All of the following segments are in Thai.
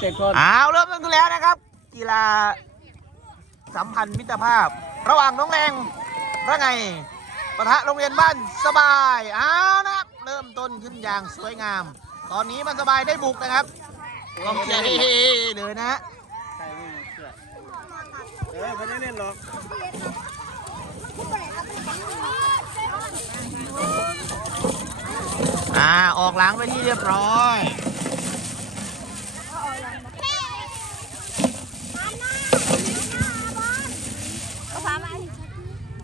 เตะก่อนเอาเริ่มต้นขึ้นแล้วนะครับ กีฬาสัมพันธ์มิตรภาพ ระหว่างน้องแรงระไงปะทะโรงเรียนบ้านสบายเอานะครับเริ่มต้นขึ้นอย่างสวยงาม ตอนนี้บ้านสบายได้บุกนะครับกองเชียร์เฮ้ๆเลยนะฮะใครไม่มีเสื้อเออไม่ได้เล่นหรอกอ่าออกหลังไปที่เรียบร้อย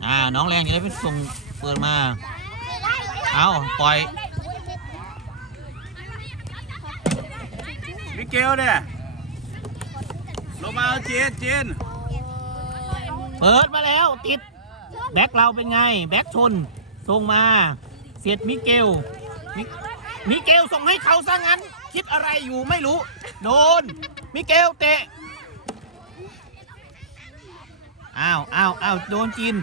อ่าน้องแรงจะได้ไปส่งเปิดมา เอาปล่อยมิเกลเนี่ยลงมาเอาเจนเจนเปิดมาแล้วติด แบ็คเราเป็นไง แบ็คชนส่งมา เสียดมิเกลมิมิเกลส่งให้เขาซะงั้น คิดอะไรอยู่ไม่รู้ โดน มิเกลเตะอ้าวอ้าวอ้าวโดนจีน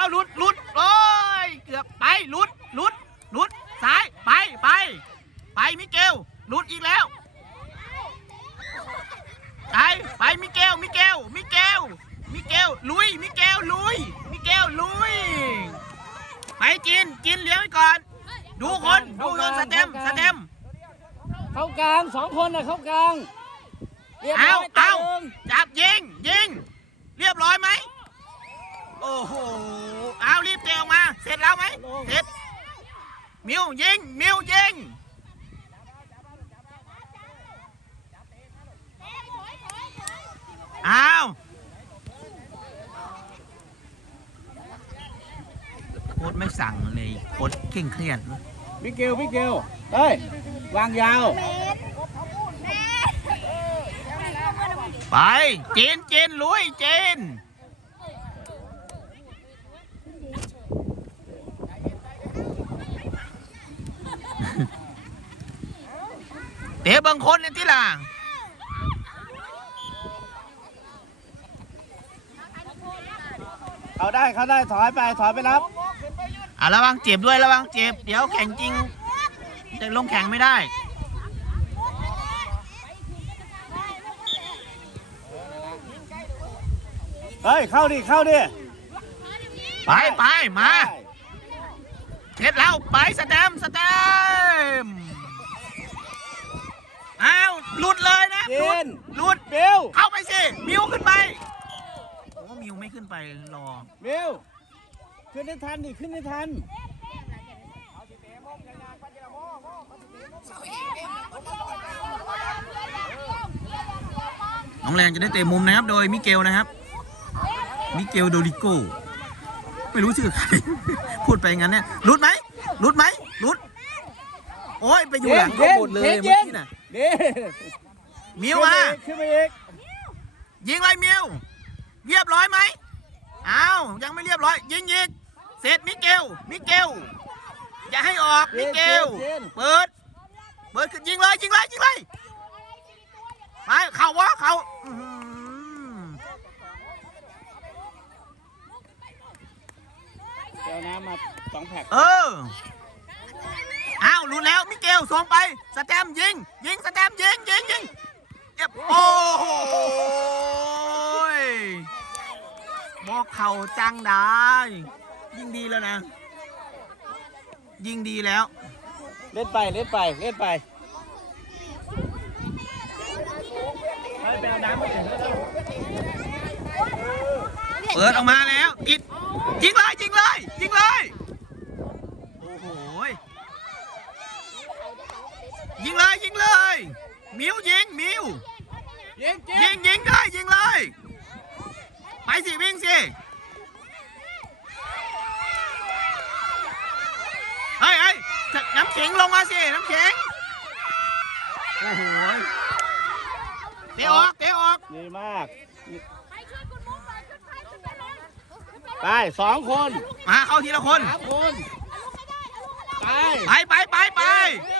อ้าวอ้าวหลุดหลุดโอ้ยเกือบไปหลุดหลุดหลุดซ้ายไปไป ไปมิเกลหลุดอีกแล้วไปไปมิเกลมิเกลมิเกลมิเกลลุยมิเกลลุยมิเกลลุยไปกินกินเลี้ยงไว้ก่อน ดูคนดูคนสเต็มสเต็มเข้ากลางสองคนนะเข้ากลางเรียบร้เอาอยเอาตหนึ่งจับยิงยิงเรียบร้อยไหม โอ้โหเอารีบเตะออกมา เสร็จแล้วไหมเสร็จ มิวยิง มิวยิงเอาโค้ดไม่สั่งเลยโค้ดเคร่งเครียดมิเกลมิเกลเฮ้ยวางยาว ไปเจนเจนลุยเจน เตะบางคนเนี่ยที่หลังเขาได้เขาได้ถอยไปถอยไปรับอะระวังเจ็บด้วยระวังเจ็บ เดี๋ยวแข่งจริงจะลงแข่งไม่ได้เฮ้ยเข้าดิเข้าดิไปไปมาเสร็จแล้วไปสแตมป์สแตมป์ อ้าวหลุดเลยนะเจหลุดนหลุดเบลเข้าไปสิมิวขึ้นไปโอ้มิวไม่ขึ้นไปรอเบลขึ้นได้ทันดิขึ้นได้ทันน้องแรงจะได้เตะมุมนะครับ โดยมิเกลนะครับ มิเกลโดริโกไม่รู้ชื่อใคร พูดไปงั้นเนี่ยหลุดไหมหลุดไหมหลุด โอ้ยไปอยู่หลังเขาหมดเลยเย็นเมื่อเย็นกี้น่ะเด้มิวมา ขึ้นไปอีกยิงเลยมิว เรียบร้อยไหมอ้าวยังไม่เรียบร้อย ยิงยิงเสร็จมิเกล มิเกล อย่าให้ออก มิเกลเจนเปิด เปิดขึ้นยิงเลย ยิงเลย ยิงเลยไปเข่าวะเข่าอื้อหือเจ้าน้ำมาสองแพ็คเออ อ้าวรู้แล้วมิเกลส่งไปสแตมป์ยิง ยิงสแตมป์ยิงยิงยิงเก็บโอ้โหยบอกเข่าจังได้ ยิงดีแล้วนะ ยิงดีแล้ว เล่นไปเล่นไปเล่นไปไปเอาน้ำมาถึงเปิดออกมาแล้วอิดยิงเลยยิงเลยยิงเลย โอ้โหย ยิงเลยยิงเลย มิวยิงมิวยิงยิยิงงยิงเลยยิงเลย ไปสิวิ่งสิเฮ้ยเฮ้ยน้ำแข็งลงมาสิน้ำแข็งโอ้โหยเตะออกเตะออกดีมากไปสองคน มาเข้าทีละคนสามคน ไปไปไปไปไปเร็ว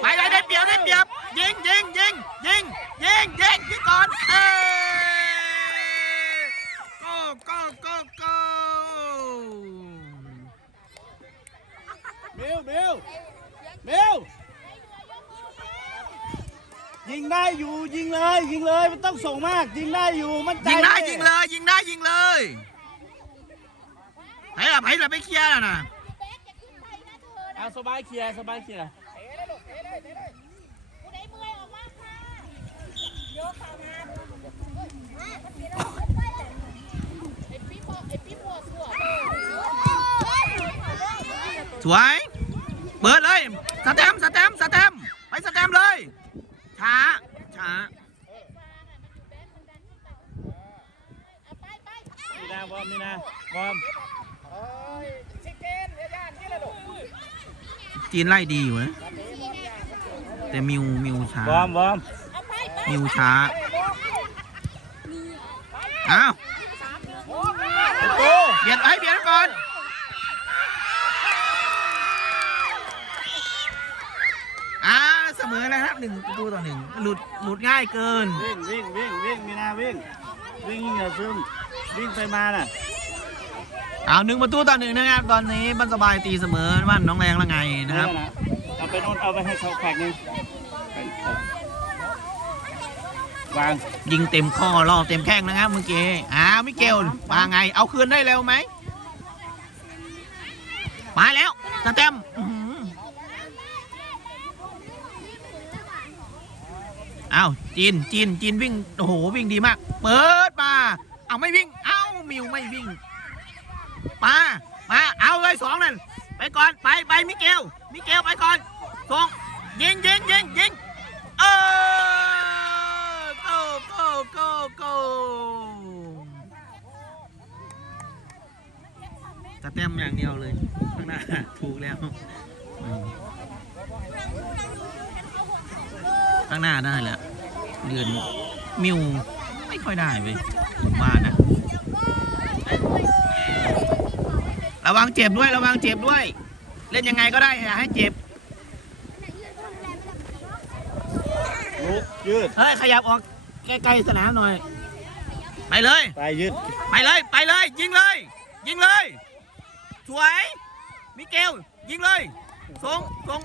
ไปเลยได้เปรียบได้เปรียบยิงยิงยิงยิงยิงยิงยิงก่อนเอ้ยโก้โก้โก้โก้เบลเบลเบลยิงได้อยู่ยิงเลยยิงเลยมันต้องส่งมากยิงได้อยู่มันใจยิงได้ยิงเลยยิงได้ยิงเลยไหนล่ะไหนล่ะไปเคลียร์น่ะนะเอาสบายเคลียร์สบายเคลียร์ สวย เปิดเลย สแตมป์สแตมป์สแตมป์ไปสแตมป์เลย ช้า ช้านี่นะวอร์มนี่นะวอร์มจีนไล่ดีอยู่นะ แต่มิวมิวช้าวอร์มวอร์มมิวช้าอ้าวโอ้เบียดไว้เบียดไว้ก่อนอ่าเสมอแล้วครับหนึ่งประตูต่อหนึ่งหลุดหลุดง่ายเกิน วิ่งวิ่งวิ่งวิ่งมีนาวิ่ง วิ่งอย่าซึมวิ่งไปมาน่ะเอาหนึ่งประตูต่อหนึ่งนะครับตอนนี้บ้านสบายตีเสมอบ้านน้องแรงละไงนะครับ เอาไปโน่นเอาไปให้เขาแขกหนึง วางยิงเต็มข้อรอเต็มแข้งนะครับเมื่อกี้อ้าวมิเกลมาไง เอาคืนได้เร็วไหมมาแล้วสแตมป์อื้อาวจีนจีนจีนวิ่งโอ้โหวิ่งดีมาก เปิดมา เอาไม่วิ่ง เอ้ามิวไม่วิ่งมามาเอาเลยสองนั่นไปก่อนไปไปมิเกลมิเกลไปก่อนส่ง ยิงยิงยิงยิงเออ go go go go จะเต็มอย่างเดียวเลยข้างหน้าถูกแล้วข้างหน้าได้แล้วเดือนมิวไม่ค่อยได้เว้ยผมว่านะ ระวังเจ็บด้วยระวังเจ็บด้วย เล่นยังไงก็ได้อย่าให้เจ็บ ลุกยืด เฮ้ยขยับออกใกล้ๆสนามหน่อย ไปเลย ไปยืด ไปเลยไปเลยยิงเลย ยิงเลย สวย มิเกลยิงเลยส่งส่ง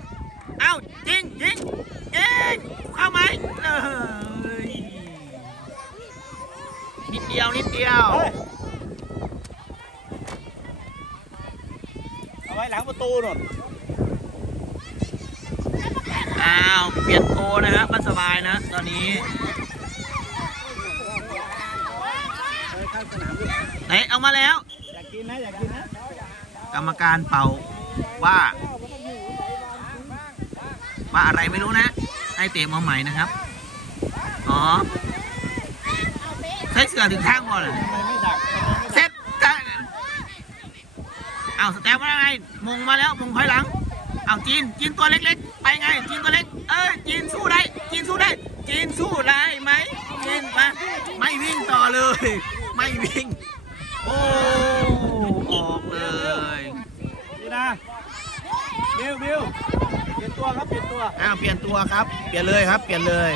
เอ้ายิงยิงยิงเข้าไหมเอ้ยนิดเดียวนิดเดียวเฮ้ยเอาไว้หลังประตูหน่อย อ้าวเปลี่ยนโกนะครับมันสบายนะ ตอนนี้ไหนเอามาแล้ว อยากกินนะอยากกินนะกรรมการเป่าว่าว่าอะไรไม่รู้นะ ให้เตะมาใหม่นะครับ อ๋อใช้เสือถึงข้างพอเลยเสร็จเอาสแตมป์ว่าไงมงมาแล้วมงถอยหลัง เอาจีนจีนตัวเล็กๆ ไปไงจีนตัวเล็ก เอ้ยจีนสู้ได้จีนสู้ได้จีนสู้ได้ไหมจีนมาไม่วิ่งต่อเลย ไม่วิ่ง โอ้ออกเลยนี่นะบิวบิวเปลี่ยนตัวครับเปลี่ยนตัวอ้าวเปลี่ยนตัวครับ เปลี่ยนเลยครับ เปลี่ยนเลย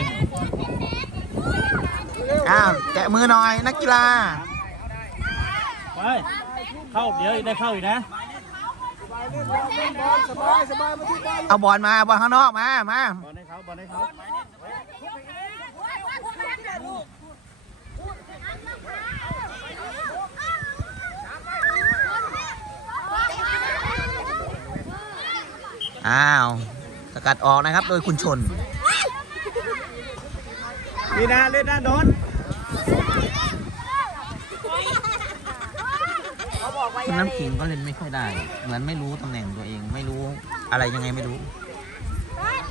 อ้าวแกะมือหน่อยนักกีฬาไปเข้าเดี๋ยวได้เข้าอีกนะ เอาบอลมาบอลข้างนอกมามาบอลให้เขาบอลให้เขาอ้าวสกัดออกนะครับ โดยคุณชนนี่นะเล่นด้านโน้น คุณน้ำขิงก็เล่นไม่ค่อยได้ เหมือนไม่รู้ตำแหน่งตัวเอง ไม่รู้อะไรยังไงไม่รู้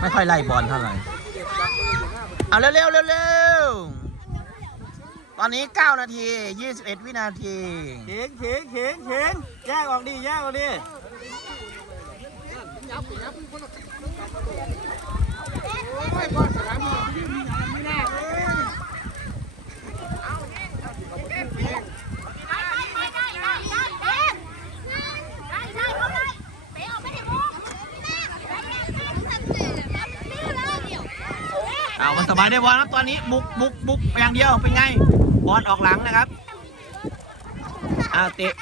ไม่ค่อยไล่บอลเท่าไหร่ เอาเร็วๆเร็วๆตอนนี้ 9 นาที 21 วินาที เข็งเข็งเข็งเข็งแยกออกดิแยกออกดิเอามัน สบายได้บอลครับตอนนี้บุกบุกบุกอย่างเดียวเป็นไงบอลออกหลังนะครับอ่าเตะ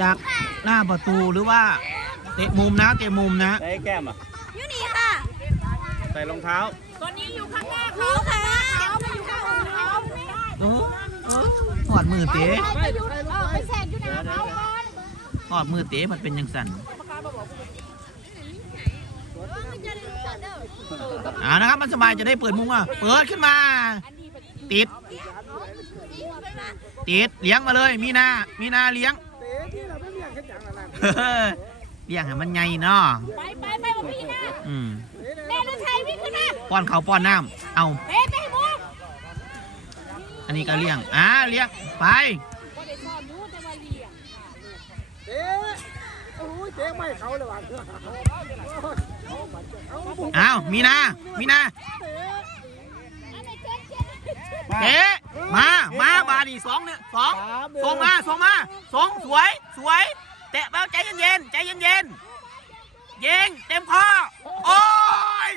จากหน้าประตูหรือว่าเตะมุมนะเตะมุมนะไอ้แก้มอะไปส่รองเท้าตัวนี้อยู่ข้างหน้าเขาค่ะเขาไม่อยู่ข้างหลังเขาโอ้หอดมือเต๋ไปอยู่เออไปแทรกอยู่หน้าเขาก่อนหอดมือเต๋มันเป็นยังสั่นเอานะครับ มันสบายจะได้เปิดมุ้งอะ เปิดขึ้นมา ติด ติด เลี้ยงมาเลย มีนา มีนาเลี้ยงเลี้ยงให้มันใหญ่เนาะไปไปไปบอกพี่นะอืมแม่ฤทัยวิ่งขึ้นมาป้อนเขาวป้อนน้ำเอาเป๊ะไปให้บุกอันนี้ก็เลี้ยง อ่า เลี้ยง ไปก็ได้สอนรู้แต่ว่าเลี้ยงเจ๊โอ้ยเจ๊ไม่เขาเลยว่ะเอามีนา มีนาอันไหนเจ๊เจ๊เจ๊มา มาบาดีสองเนี่ยสองส่งมาส่งมาส่งสวยสวยแตะเบาใจเย็นๆใจเย็นๆยิงเต็มข้อโอ้ย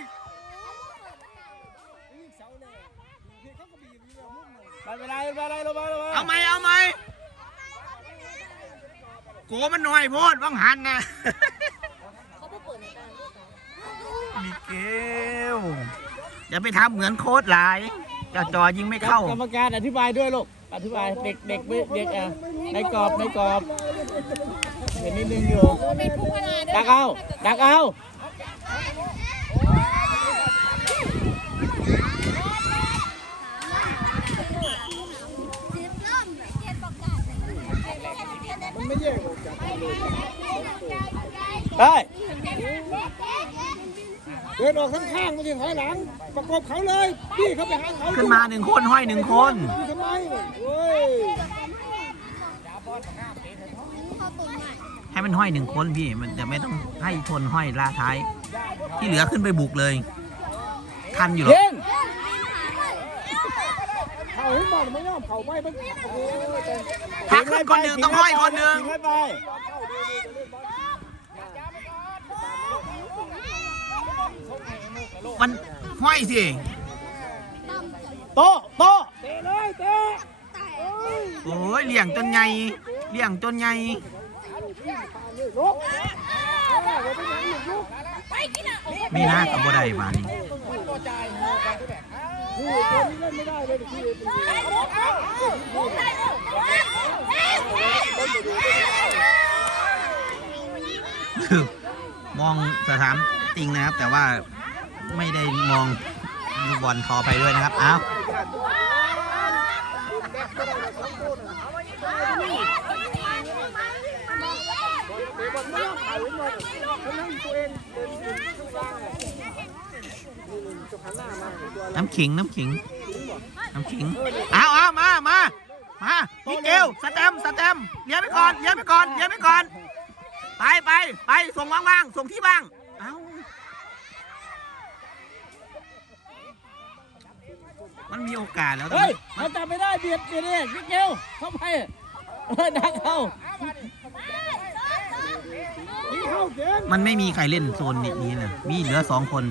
ไปไปได้ไปได้ลงมาลงมาเอาไหมเอาไหมโกมันหน่อยโพดว่างหันนะมิ เกลอย่าไปทำเหมือนโค้ดหลายจ้าจอยิงไม่เข้า กรรมการอธิบายด้วยลูก อธิบายเด็กเด็กเด็กอะในกรอบในกรอบ เห็นนิดนึงอยู่ ดักเอา ดักเอาไม่แยกออกจากกันเลยเฮ้ย เดินออกข้างๆไม่ใช่ถอยหลัง ประกบเขาเลย พี่เขาไปหาเขาขึ้นมาหนึ่งคนห้อยหนึ่งคนพี่ทำไมเว้ยให้มันห้อยหนึ่งคนพี่มันจะไม่ต้องให้ทนห้อยลาท้าย ที่เหลือขึ้นไปบุกเลยทันอยู่หรอยิงเขาเห็นบอลไม่ยอมเขาไปมันโอ้ยแต่ถ้าขึ้นคนหนึ่งต้องห้อยคนหนึ่ง ทิ้ให้ไป มันห้อยสิโต๊ะโต๊ะเตะเลยเตะโอ้ยเลี้ยงจนใหญ่เลี้ยงจนใหญ่ลุกเดี๋ยวไปไหนอีกลุกไปกินอะมีหน้ากับบ่ได้บาดนี้นี่ตัวนี้เล่นไม่ได้เลยพี่ไปบุกเอาบุกได้บุกเอ๊ะเอ๊ะเอ๊ะมองสถานจริงนะครับ แต่ว่า ไม่ได้มองลูกบอลขอไปด้วยนะครับอ้าวเตะบอลไม่ยอมเขาเห็นบอลเขานั่งตัวเองเดินเดินช่วงล่างนี่จะพันหน้ามาตัวน้ำขิงน้ำขิงน้ำขิงเอาเอามามามามิเกลสแตมสแตมเลี้ยงไปก่อนเลี้ยงไปก่อนเลี้ยงไปก่อน ไปไปไปส่งว่างๆส่งที่บ้างเอ้า มันมีโอกาสแล้วแต่เฮ้ยมัมันนจับไม่ได้เบียดเบียดเนี่ยมิเกลเข้าไปเออดักเอานี่เข้าเกมมันไม่มีใครเล่นโซนนี้นะมีเหลือสองคน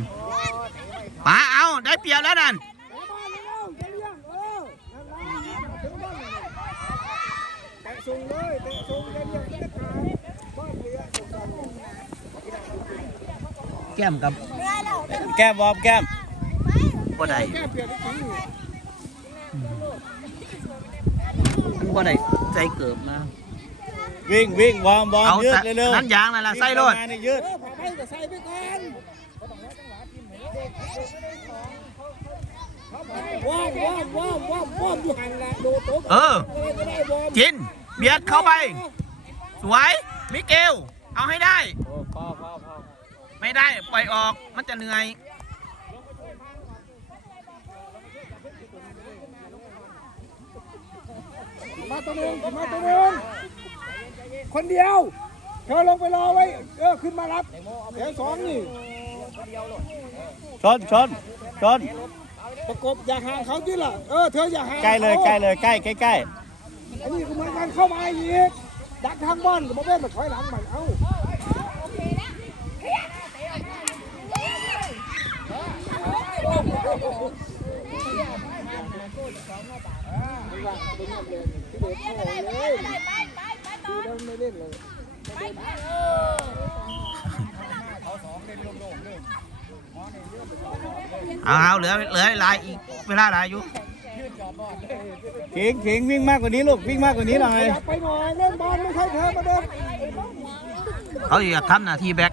ป๋าเอาได้เปรียบแล้วนั่นแตะส่งเลยแตะส่งเรียนอย่างนี้นะครับบ้านเรือส่งส่ง แก้มกับ แก้มวอร์มแก้ม บ่ได้แก้เปลี่ยนได้จริงบ่ได้ใจเกิบมาวิ่งวิ่งวอร์มวอร์มเอายืดแต่เร็วๆนั้นยางนั่นละไส้รถวิ่งเข้ามานี่ยืดเออผ่าไปก็ใส่ไปก่อนว่างว่างว่างว่างว่างอยู่หันละโดโต๊ะเออก็ได้วอร์มจิน เบียดเข้าไป สวย มิเกล เอาให้ได้โอ้พอพอพอไม่ได้ ปล่อยออก มันจะเหนื่อย มาตัวหนึงมาตัวหนึงคนเดียว เธอลงไปรอไว้ เออขึ้นมารับแถวสองนี่ชนชนชนประกบอย่าห่างเขาที่ล่ะ เออเธออย่าห่างใกล้เลยใกล้เลยใกล้ใกล้ใกล้อันนี้ก็เหมือนกันเข้ามาอีกดักทางบอลก็มาเว้นมาถอยหลังมันเอ้าเลย ดูแล้วไม่เล่นเลยเเอาเอาเหลือเหลือหลายอีกเวลาหลายอยู่เข่งเข่งวิ่งมากกว่านี้ลูกวิ่งมากกว่านี้หน่อยอยากไปหน่อยเล่นบอลไม่ใช่เธอประเด็นเขาอยากทำหน้าที่แบ็ค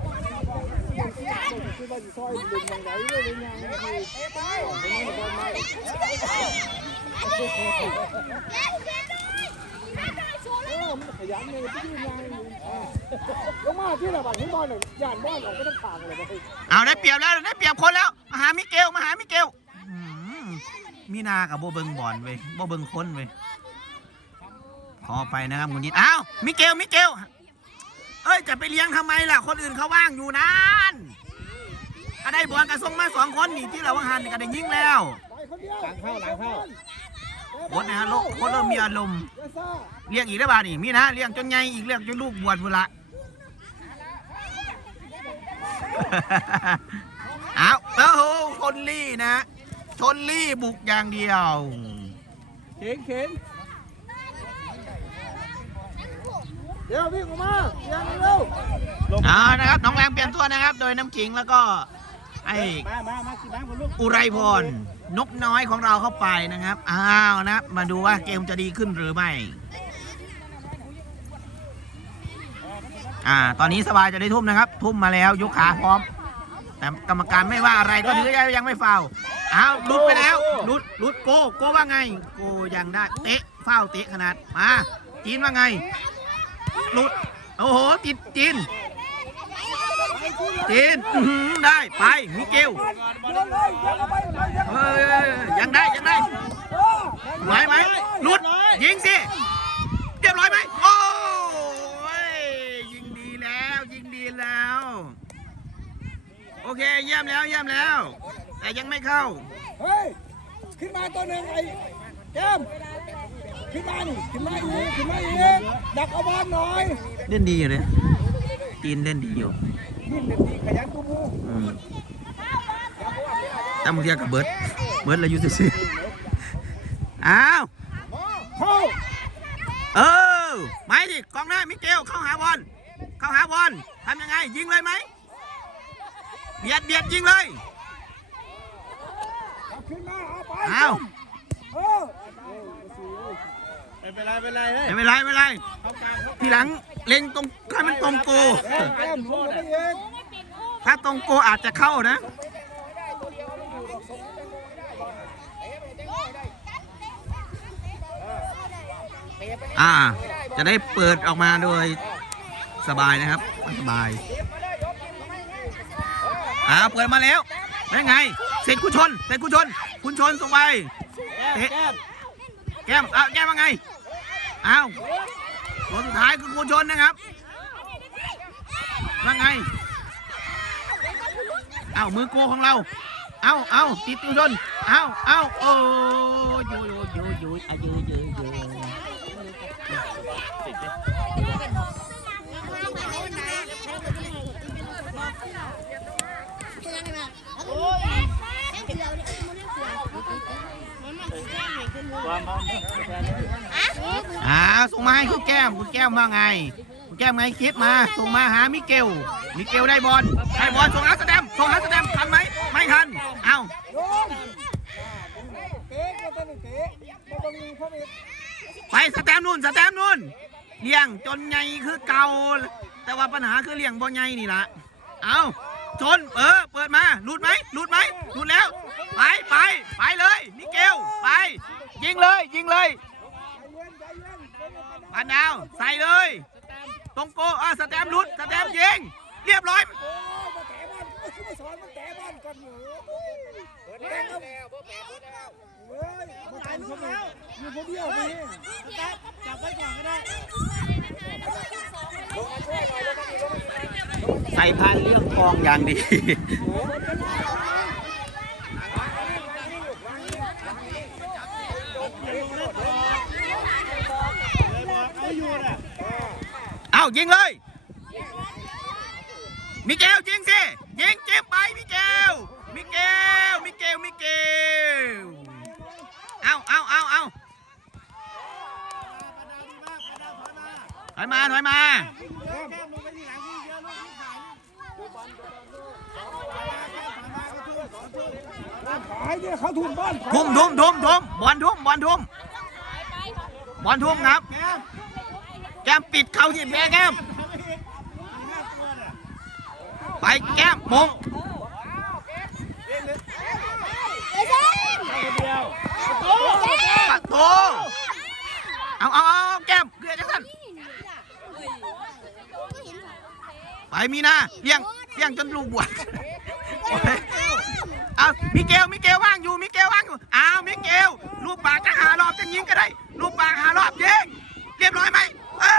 คือว่าซอยดึงยังไงเลยยังเออมันขยันเลยที่ยังไงลงมาที่ระบาดที่บอลเนี่ยย่านบอลออกก็ต้องทางเลยไปเอาได้เปรียบแล้วได้เปรียบคนแล้วมาหามิเกลมาหามิเกลมีนากับโบเบิงบอลเว้ยโบเบิงคนเว้ยพอไปนะครับคุณยินอ้าวมิเกลมิเกลเอ้ยจะไปเลี้ยงทำไมล่ะ คนอื่นเขาว่างอยู่นานก็ได้บอลกระทรงมาสองคนนี่ที่เราว่างหันก็ได้ยิงแล้วหลังเข้าหลังเข้า โค้ชนะฮะโลกโค้ชเริ่มมีอารมณ์เยซ่าเลี้ยงอีกได้บ้านี่มีนะเลี้ยงจนใหญ่อีกเลี้ยงจนลูกบวชบุละเอาโอ้โหชนลี่นะชนลี่บุกอย่างเดียวเข่งเข่งเดี๋ยววิ่งออกมายังเร็วอ่านะครับน้องแรงเปลี่ยนตัวนะครับ โดยน้ำขิงแล้วก็ ไอ้มามามากี่บ้างคนลูกอุไรพร นกน้อยของเราเข้าไปนะครับ อ้าวนะ มาดูว่าเกมจะดีขึ้นหรือไม่ อ่า ตอนนี้สบายจะได้ทุ่มนะครับ ทุ่มมาแล้วยกขาพร้อม แต่กรรมการไม่ว่าอะไรก็ถือว่ายังไม่ฟาวล์อ้าวหลุดไปแล้วหลุดหลุดโกโกว่าไง โกยังได้เตะฟาวล์เตะขนาดมาจีนว่าไงหลุดโอ้โหติดจีน จีนอื้อหือได้ ไปมิเกลเดินเลยเดินเข้าไปเลยเฮ้ยยังได้ ยังได้ไหวไหมหลุด ยิงสิ เรียบร้อยไหมโอ้ยยิงดีแล้ว ยิงดีแล้ว โอเค เยี่ยมแล้ว เยี่ยมแล้ว แต่ยังไม่เข้า เฮ้ย ขึ้นมาตัวหนึ่งไอ้แก้มขึ้นมานี่ขึ้นมาอีกขึ้นมาอีกดักเอาบอลหน่อย เล่นดีอยู่เลยจีนเล่นดีอยู่ นี่เป็นดีขยันกูมูอืมตั้งมือเทียกับเบิร์ดเบิร์ดเราอยู่ซื่อๆอ้าวเข้าเออไม่ดิกองหน้ามิเกลเข้าหาบอลเข้าหาบอลทำยังไง ยิงเลยไหมเบียดเบียดยิงเลยเอาขึ้นมาเอา ไม่เป็นไรไม่เป็นไรเฮ้ยไม่เป็นไรไม่เป็นไรทีหลังเล็งตรงให้มันตรงโก แก้มแก้มลงไปเองถ้าตรงโกอาจจะเข้านะ อ่า จะได้เปิดออกมาโดยสบายนะครับ สบาย อ่า เปิดมาแล้วได้ไง เสร็จคุณชน เสร็จคุณชน คุณชนส่งไป แก้มแก้มแก้มอะแก้มว่าไง อ้าวตัวสุดท้ายคือคุณชนนะครับว่าไงเอ้ามือโกของเราเอ้าเอ้าติดคุณชนเอ้าเอ้าโอ้ยโยโยโยโยอะโยโยโย อ่าส่งมาให้คุณแก้มคุณแก้มว่าไง คุณแก้มไงคิดมาส่งมาหามิเกลมิเกลได้บอลได้บอลส่งหาสแตมส่งหาสแตมทันไหมไม่ทันเอ้าโยนเตะก็ต้องเตะก็ต้องมีเขาอีกไปสแตมนู่นสแตมนู่นเลี้ยงจนไงคือเก่าแต่ว่าปัญหาคือเลี้ยงบ่ไงนี่ละเอาชนเออเปิดมาหลุดไหมหลุดไหมหลุดแล้ว ไปไปไปเลยมิเกลไป ยิงเลยยิงเลย ปันดาวใส่เลย ตรงโกอะสแตมป์หลุดสแตมป์ยิง เรียบร้อยโอ้มาแตะบ้านก็คือมาสอนมันแตะบ้านก่อนหนูเปิดแล้วเฮ้ยมาถ่ายรูปแล้วอยู่คนเดียวไปจับไว้ก่อนก็ได้ใส่พานเรื่องทองอย่างดี เอาอยู่น่ะ เอายิงเลย มิเกลยิงสิ ยิงเจ็บไปมิเกลมิเกลมิเกลมิเกลเอาเอาเอาเอาถอยมาถอยมาแก้มลงไปทีหลังที่เยอะลูกที่ขันขายเนี่ยเขาทุ่มบ้านทุ่มทุ่มทุ่มทุ่มบอลทุ่มบอลทุ่มบอลทุ่มครับ แก้มปิดเขาที่แพ้แก้ม ไปแก้มมงเดียวโตเอาเอาเอาแก้มเกลือจังสันไปมีนาเลี้ยงเลี้ยงจนลูกบวชเอามิเกลมิเกลว่างอยู่มิเกลว่างอยู่อ้าวมิเกลลูกปากจะหารอบจะยิงก็ได้ ลูกปากหารอบยิงเรียบร้อยไหมเอ้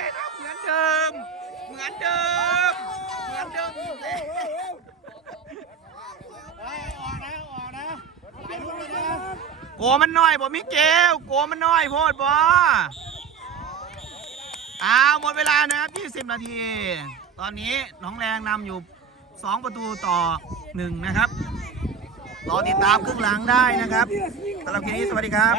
ยทำเหมือนเดิม เห มือนเดิม เหมือนเดิมอีกแล้วโกมันน้อยบ่มิเกลโกมันน้อยโพดบ่อ้าวหมดเวลานะครับ20 นาที ตอนนี้น้องแรงนำอยู่ 2 ประตูต่อ 1 นะครับ รอติดตามครึ่งหลังได้นะครับสำหรับคลิปนี้สวัสดีครับ